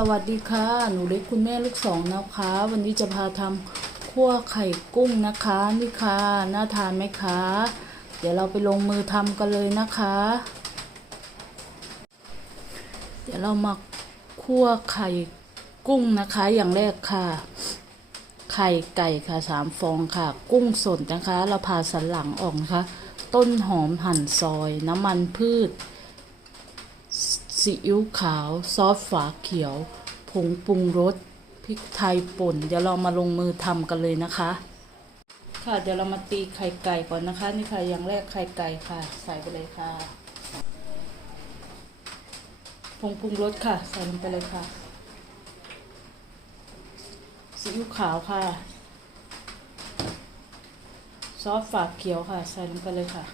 สวัสดีค่ะ หนูเล็กคุณแม่ลูกสองนะคะ วันนี้จะพาทำคั่วไข่กุ้งนะคะ นี่ค่ะน่าทานไหมคะ เดี๋ยวเราไปลงมือทำกันเลยนะคะ เดี๋ยวเรามาคั่วไข่กุ้งนะคะ อย่างแรกค่ะ ไข่ไก่ค่ะสามฟองค่ะ กุ้งสดนะคะ เราผ่าสันหลังออกนะคะ ต้นหอมหั่นซอย น้ำมันพืช ซีอิ๊วขาว ซอสฝาเขียว ผงปรุงรสพริกไทยป่น เดี๋ยวเรามาลงมือทำกันเลยนะคะ ค่ะเดี๋ยวเรามาตีไข่ไก่ก่อนนะคะ นี่ค่ะอย่างแรกไข่ไก่ค่ะ ใส่ไปเลยค่ะ ผงปรุงรสค่ะ ใส่ลงไปเลยค่ะซีอิ๊วขาวค่ะ ซอสฝาเขียวค่ะ ใส่ลงไปเลยค่ะ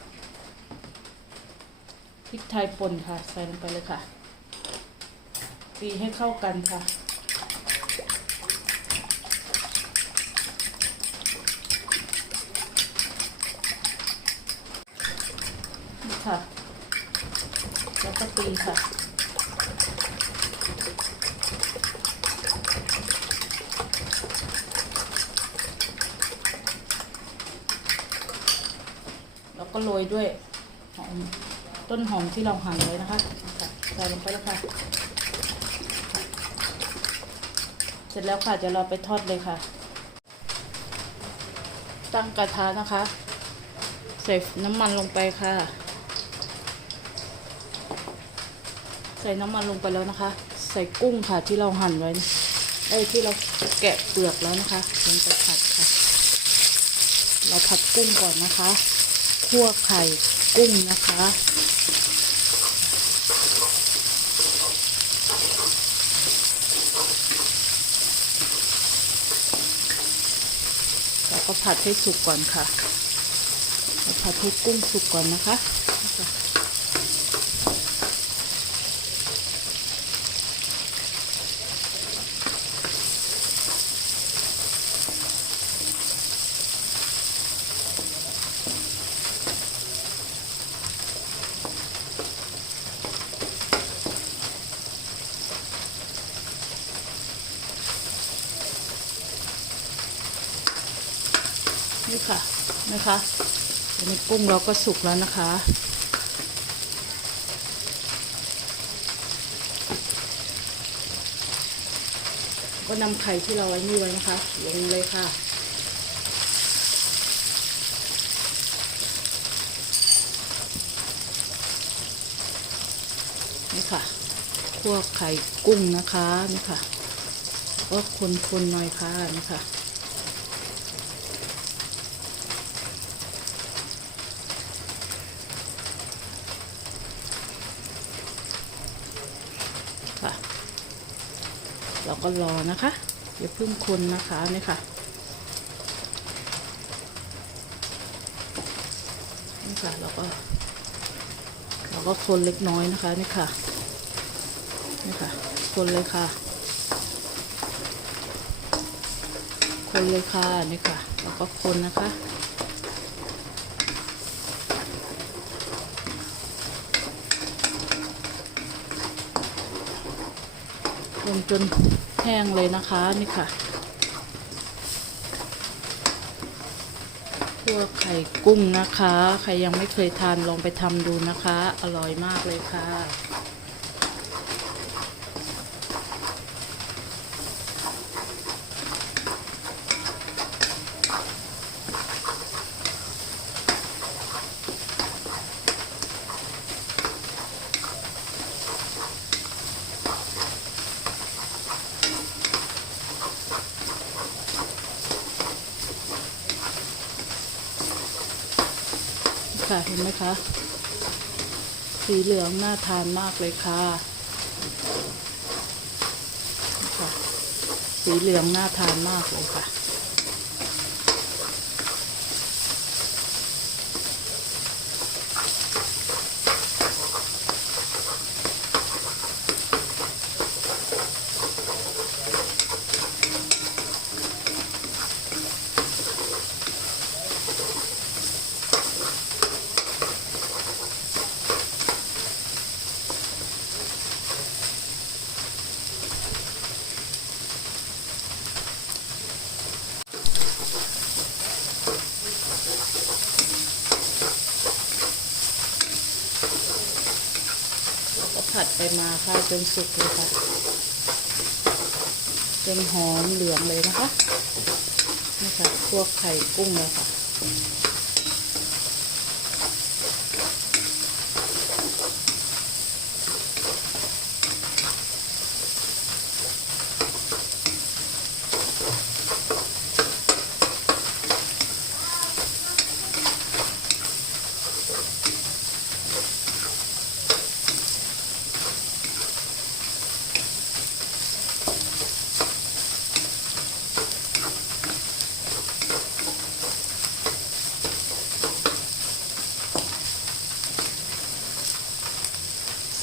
พริกไทยป่นค่ะ ใส่ลงไปเลยค่ะ ตีให้เข้ากันค่ะ ค่ะ แล้วก็ตีค่ะแล้วก็โรยด้วยหอมต้นหอมที่เราหั่นไว้นะคะใส่ลงไปแล้วค่ะ เสร็จแล้วค่ะเดี๋ยวเราไปทอดเลยค่ะ ตั้งกระทะนะคะ ใส่น้ำมันลงไปค่ะ ใส่น้ำมันลงไปแล้วนะคะ ใส่กุ้งค่ะที่เราหั่นไว้นะเอ้ที่เราแกะเปลือกแล้วนะคะลงไปผัดค่ะ เราผัดกุ้งก่อนนะคะ คั่วไข่กุ้งนะคะ แล้วก็ ผัดให้สุกก่อนค่ะเราผัดให้กุ้งสุกก่อนนะคะ นี่ ค่ะนะคะอันนี้กุ้งเราก็สุกแล้วนะคะ ก็นำไข่ที่เราไว้นี่ไว้นะคะ ลงเลยค่ะนี่ค่ะคั่วไข่กุ้งนะคะนี่ค่ะก็คนๆหน่อยค่ะนี่ค่ะ ก็รอนะคะอย่าเพิ่งคนนะคะนี่ค่ะนี่ค่ะเราก็เราก็คนเล็กน้อยนะคะนี่ค่ะนี่ค่ะ คนเลยค่ะ คนเลยค่ะนี่ค่ะเราก็คนนะคะ คนจนแห้งเลยนะคะนี่ค่ะคั่วไข่กุ้งนะคะ ใครยังไม่เคยทานลองไปทำดูนะคะ อร่อยมากเลยค่ะ ค่ะเห็นไหมคะ สีเหลืองน่าทานมากเลยค่ะนี่ค่ะสีเหลืองน่าทานมากเลยค่ะ ค ผัดไปมาค่ะจนสุกเลยค่ะจนหอมเหลืองเลยนะคะนี่ค่ะพวกไข่กุ้งเลยค่ะ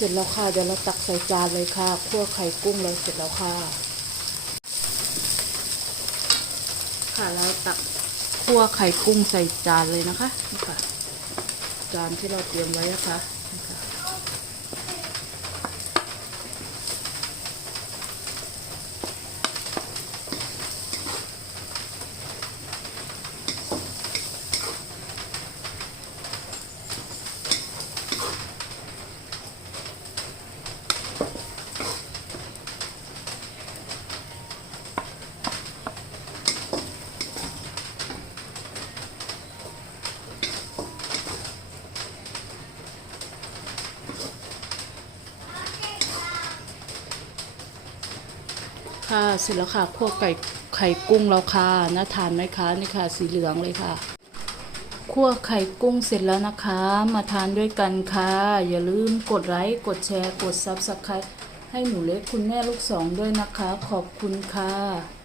เสร็จแล้วค่ะ เดี๋ยวเราตักใส่จานเลยค่ะคั่วไข่กุ้งเลยเสร็จแล้วค่ะ ค่ะแล้วตักคั่วไข่กุ้งใส่จานเลยนะคะนี่ค่ะ จานที่เราเตรียมไว้นะคะนี่ ค่ะ เสร็จแล้วค่ะคั่วไก่ไข่กุ้งเราค่ะน่าทานไหมคะนี่ค่ะ สีเหลืองเลยค่ะคั่วไข่กุ้งเสร็จแล้วนะคะ มาทานด้วยกันค่ะ อย่าลืมกดไลค์กดแชร์ กดซับสไครต์ให้หนูเล็กคุณแม่ลูกสองด้วยนะคะ ขอบคุณค่ะ